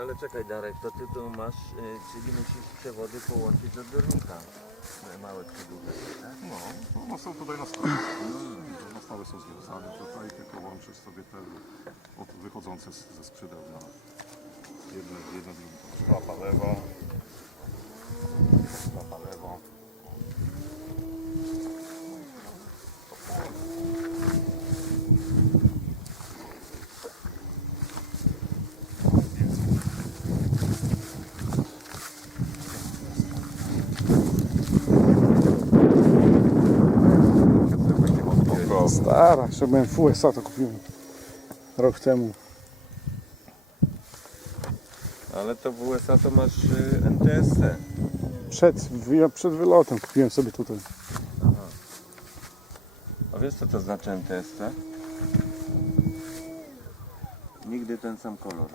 Ale czekaj Darek, to ty tu masz, czyli musisz przewody połączyć do odbiornika. Małe przydłużne, tak? No, one są tutaj na stole. Na stole są związane tutaj, tylko łączysz sobie te wychodzące ze skrzydeł na jedne drugie. Szklapa lewa. Szklapa lewa. Stara, jeszcze byłem w USA, to kupiłem rok temu. Ale to w USA to masz NTSC. Przed wylotem kupiłem sobie tutaj. A wiesz co to znaczy NTSC? Nigdy ten sam kolor.